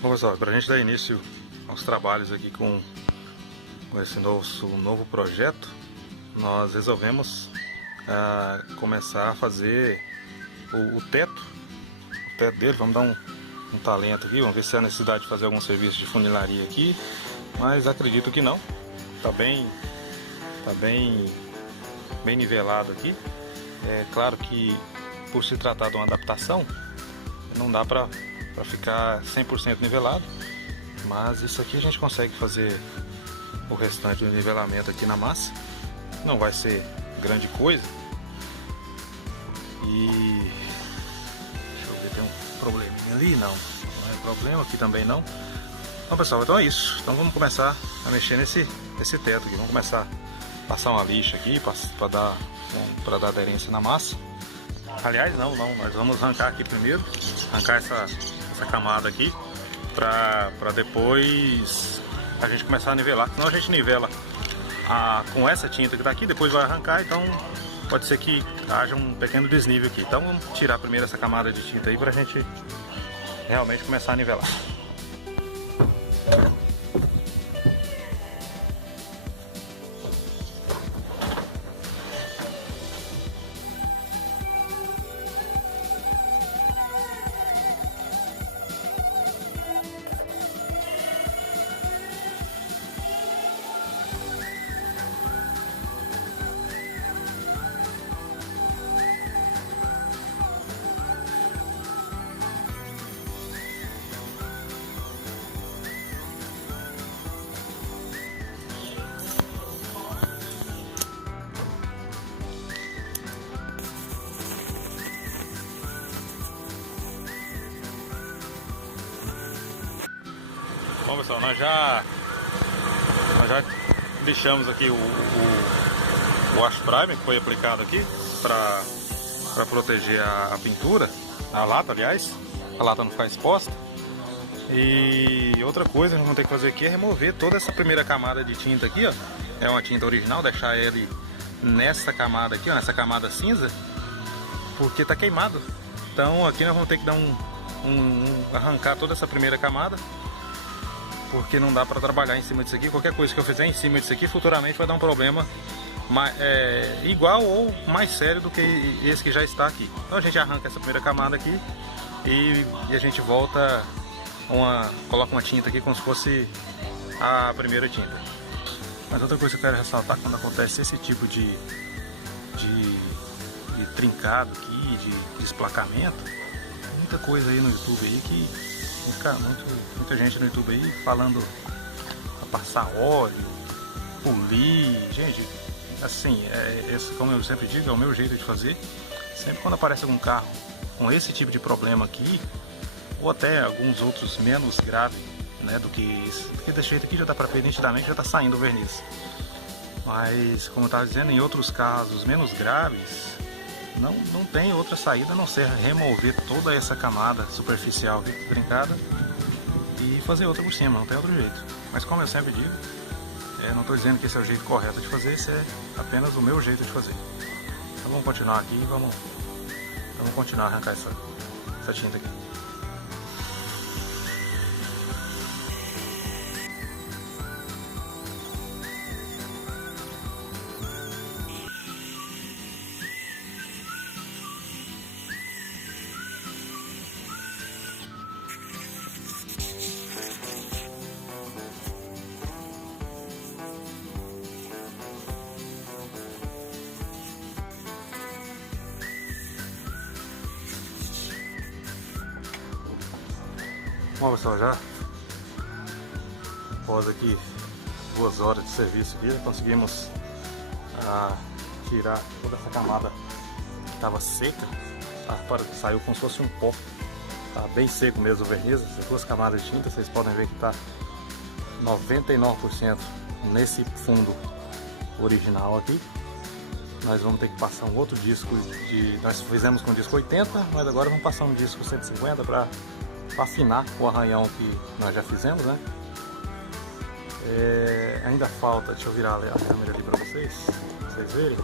Bom, pessoal, para a gente dar início aos trabalhos aqui com esse novo projeto, nós resolvemos começar a fazer o teto dele. Vamos dar um talento aqui, vamos ver se há necessidade de fazer algum serviço de funilaria aqui, mas acredito que não. Tá bem nivelado aqui. É claro que por se tratar de uma adaptação, não dá para ficar 100% nivelado, mas isso aqui a gente consegue fazer o restante do nivelamento aqui na massa. Não vai ser grande coisa. E deixa eu ver, tem um probleminha ali? Não é problema, aqui também não. Então, pessoal, então é isso. Então vamos começar a mexer nesse teto aqui. Vamos começar a passar uma lixa aqui para dar aderência na massa. Aliás, não, nós vamos arrancar aqui primeiro, arrancar essa camada aqui, para depois a gente começar a nivelar. Senão a gente nivela com essa tinta que está aqui, depois vai arrancar, então pode ser que haja um pequeno desnível aqui. Então vamos tirar primeiro essa camada de tinta aí para a gente realmente começar a nivelar. Bom, pessoal, nós já lixamos aqui o wash primer que foi aplicado aqui para proteger a pintura, a lata, aliás, a lata não ficar exposta. E outra coisa que nós vamos ter que fazer aqui é remover toda essa primeira camada de tinta aqui, ó. É uma tinta original, deixar ele nessa camada aqui, ó, nessa camada cinza, porque tá queimado. Então aqui nós vamos ter que dar arrancar toda essa primeira camada, porque não dá para trabalhar em cima disso aqui. Qualquer coisa que eu fizer em cima disso aqui futuramente vai dar um problema igual ou mais sério do que esse que já está aqui. Então a gente arranca essa primeira camada aqui e a gente volta, coloca uma tinta aqui como se fosse a primeira tinta. Mas outra coisa que eu quero ressaltar, quando acontece esse tipo de trincado aqui, de esplacamento, muita coisa aí no YouTube aí que muita gente no YouTube aí falando pra passar óleo, polir. Gente, assim, como eu sempre digo, é o meu jeito de fazer. Sempre quando aparece algum carro com esse tipo de problema aqui, ou até alguns outros menos graves, né, do que esse, porque desse jeito aqui já dá pra ver nitidamente, já tá saindo o verniz. Mas, como eu estava dizendo, em outros casos menos graves, não tem outra saída a não ser remover toda essa camada superficial aqui trincada e fazer outra por cima, não tem outro jeito. Mas como eu sempre digo, não estou dizendo que esse é o jeito correto de fazer, esse é apenas o meu jeito de fazer. Então vamos continuar aqui e vamos continuar a arrancar essa tinta aqui. Bom, pessoal, já após aqui 2 horas de serviço aqui, conseguimos tirar toda essa camada que estava seca, saiu como se fosse um pó. Tá bem seco mesmo o verniz. Essas 2 camadas de tinta, vocês podem ver que está 99% nesse fundo original aqui. Nós vamos ter que passar um outro disco nós fizemos com disco 80, mas agora vamos passar um disco 150 para afinar o arranhão que nós já fizemos, né? Ainda falta, deixa eu virar a câmera ali para vocês verem.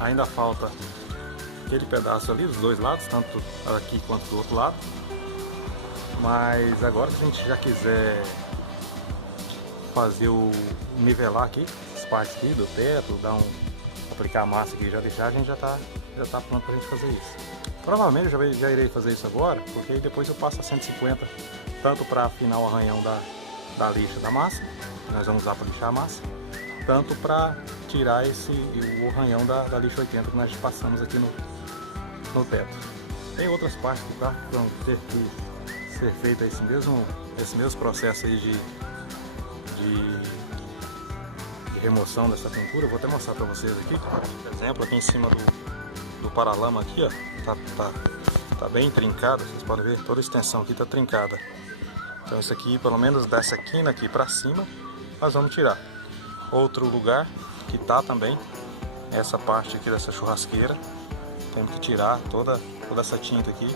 Ainda falta aquele pedaço ali dos dois lados, tanto aqui quanto do outro lado. Mas agora, se a gente já quiser fazer o nivelar aqui, essas partes aqui do teto, aplicar a massa aqui e já deixar, a gente já tá pronto pra gente fazer isso. Provavelmente eu já irei fazer isso agora, porque aí depois eu passo a 150, tanto para afinar o arranhão da lixa da massa, que nós vamos usar para lixar a massa, tanto para tirar o arranhão da lixa 80 que nós passamos aqui no teto. Tem outras partes do carro que vão ter que ser feita esse mesmo processo aí de remoção dessa pintura. Eu vou até mostrar para vocês aqui. Por exemplo, aqui em cima do paralama aqui, ó, tá bem trincado. Vocês podem ver, toda a extensão aqui tá trincada. Então isso aqui, pelo menos dessa quina aqui para cima, nós vamos tirar. Outro lugar que tá também, essa parte aqui dessa churrasqueira, temos que tirar toda essa tinta aqui.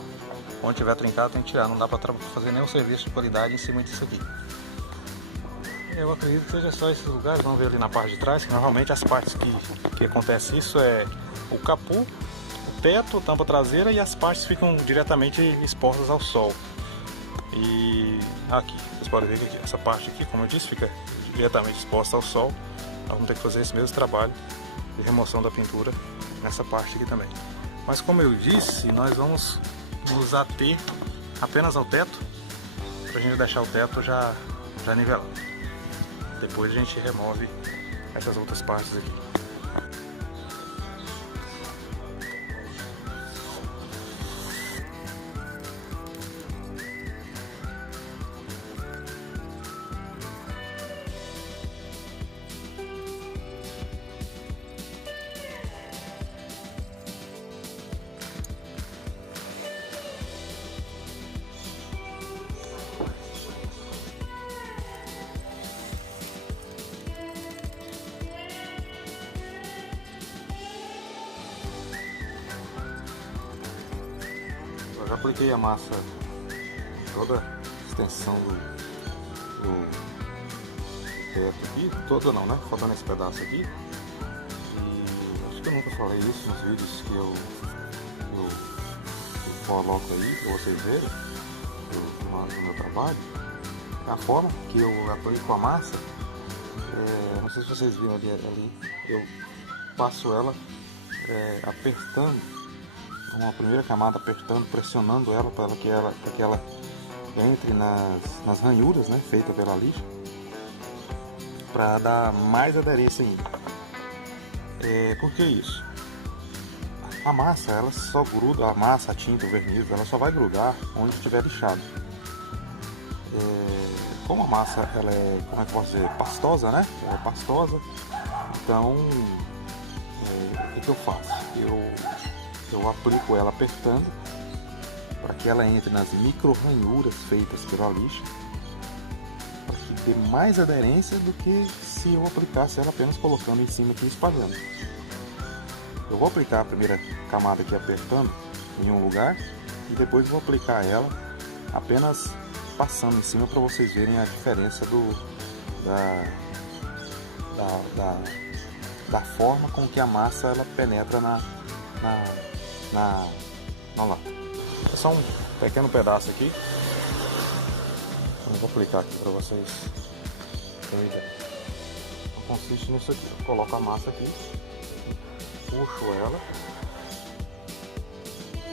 Onde tiver trincado tem que tirar, não dá para fazer nenhum serviço de qualidade em cima disso aqui. Eu acredito que seja só esses lugares. Vamos ver ali na parte de trás, que normalmente as partes que acontece isso é o capô, o teto, tampa traseira, e as partes ficam diretamente expostas ao sol. E aqui, vocês podem ver que essa parte aqui, como eu disse, fica diretamente exposta ao sol. Nós vamos ter que fazer esse mesmo trabalho de remoção da pintura nessa parte aqui também. Mas como eu disse, nós vamos nos ater apenas ao teto, para a gente deixar o teto já nivelado. Depois a gente remove essas outras partes aqui. Eu já apliquei a massa, toda a extensão do teto aqui, toda não, né? Faltando esse pedaço aqui. E acho que eu nunca falei isso nos vídeos que eu coloco aí para vocês verem no meu trabalho. A forma que eu aplico a massa, não sei se vocês viram ali eu passo ela apertando. Uma primeira camada apertando, pressionando ela para que ela entre nas ranhuras, né, feita pela lixa, para dar mais aderência ainda. Por que isso? A massa, ela só gruda, a massa, a tinta, o verniz, ela só vai grudar onde estiver lixado. Como a massa, ela é, como é que eu posso dizer, pastosa, né? Ela é pastosa, então o que eu faço? Eu aplico ela apertando para que ela entre nas micro ranhuras feitas pela lixa, para que dê mais aderência do que se eu aplicasse ela apenas colocando em cima aqui e espalhando. Eu vou aplicar a primeira camada aqui apertando em um lugar e depois vou aplicar ela apenas passando em cima para vocês verem a diferença da forma com que a massa ela penetra na lata. É só um pequeno pedaço aqui. Eu vou aplicar aqui para vocês terem ideia. Então, consiste nisso aqui. Eu coloco a massa aqui, puxo ela,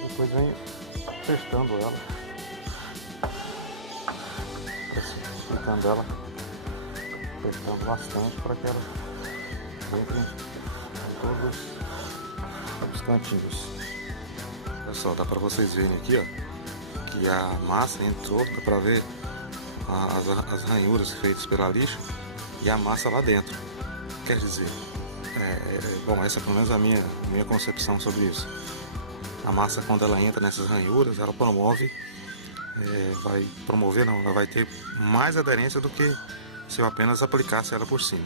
depois venho apertando ela, apertando bastante para que ela entre em todos os cantinhos. Olha só, dá para vocês verem aqui, ó, que a massa entrou, dá para ver as ranhuras feitas pela lixa e a massa lá dentro. Quer dizer, bom, essa é pelo menos a minha concepção sobre isso. A massa, quando ela entra nessas ranhuras, ela vai promover, não, ela vai ter mais aderência do que se eu apenas aplicasse ela por cima.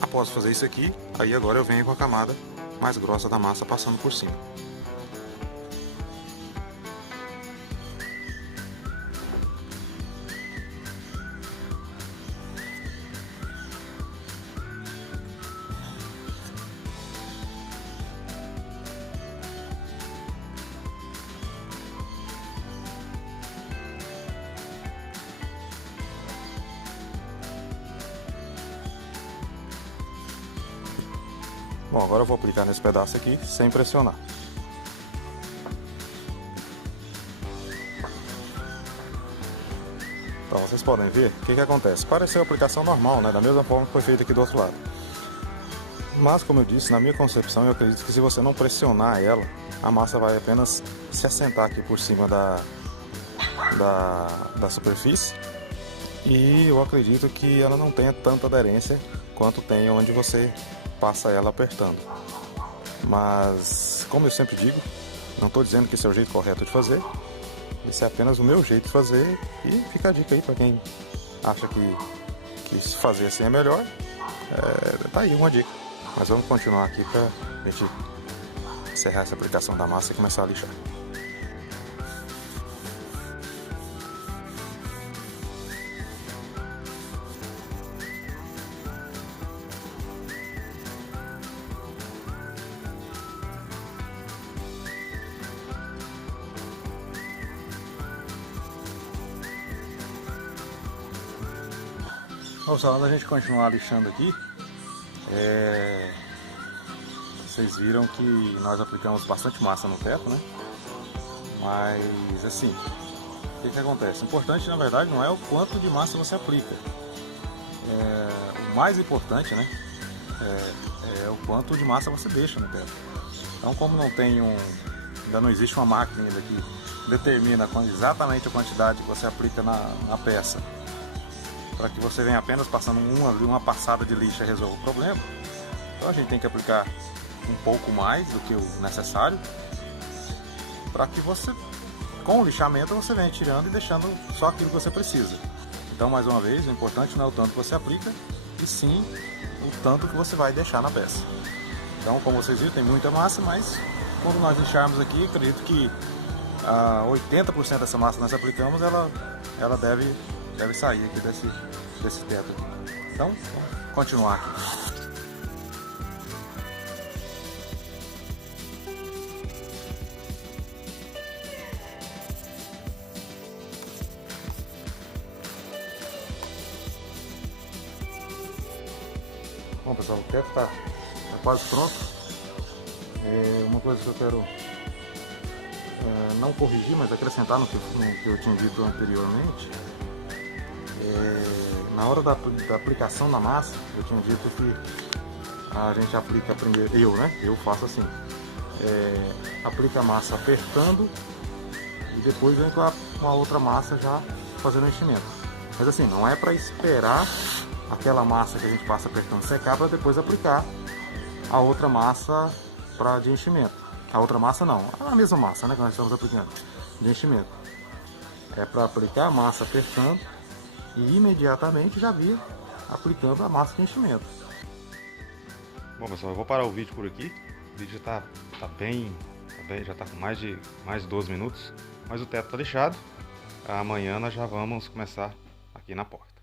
Após fazer isso aqui, aí agora eu venho com a camada mais grossa da massa passando por cima. Bom, agora eu vou aplicar nesse pedaço aqui sem pressionar. Então vocês podem ver o que acontece. Pareceu a aplicação normal, né? Da mesma forma que foi feita aqui do outro lado. Mas como eu disse, na minha concepção, eu acredito que se você não pressionar ela, a massa vai apenas se assentar aqui por cima da superfície. E eu acredito que ela não tenha tanta aderência quanto tem onde você passa ela apertando. Mas, como eu sempre digo, não estou dizendo que esse é o jeito correto de fazer. Esse é apenas o meu jeito de fazer. E fica a dica aí para quem acha que fazer assim é melhor. Tá aí uma dica. Mas vamos continuar aqui para a gente encerrar essa aplicação da massa e começar a lixar. Bom, só antes da gente continuar lixando aqui, vocês viram que nós aplicamos bastante massa no teto, né? Mas assim, o que acontece? O importante, na verdade, não é o quanto de massa você aplica. O mais importante, né, é o quanto de massa você deixa no teto. Então, como ainda não existe uma máquina ainda que determina exatamente a quantidade que você aplica na peça, para que você venha apenas passando uma passada de lixa e resolva o problema. Então a gente tem que aplicar um pouco mais do que o necessário, para que você, com o lixamento, você venha tirando e deixando só aquilo que você precisa. Então, mais uma vez, o importante não é o tanto que você aplica, e sim o tanto que você vai deixar na peça. Então, como vocês viram, tem muita massa, mas quando nós lixarmos aqui, acredito que 80% dessa massa que nós aplicamos, ela deve sair aqui desse teto aqui. Então, vamos continuar aqui. Bom, pessoal, o teto está quase pronto. Uma coisa que eu quero não corrigir, mas acrescentar no que eu tinha dito anteriormente. Na hora da aplicação da massa, eu tinha dito que a gente aplica primeiro, eu faço assim, aplica a massa apertando e depois vem com a outra massa já fazendo o enchimento. Mas assim, não é para esperar aquela massa que a gente passa apertando secar para depois aplicar a outra massa de enchimento. A outra massa não, a mesma massa, né, que nós estamos aplicando de enchimento. É para aplicar a massa apertando e imediatamente já vir aplicando a massa de enchimento. Bom, pessoal, eu vou parar o vídeo por aqui. O vídeo já tá bem, já está com mais de 12 minutos, mas o teto está lixado. Amanhã nós já vamos começar aqui na porta.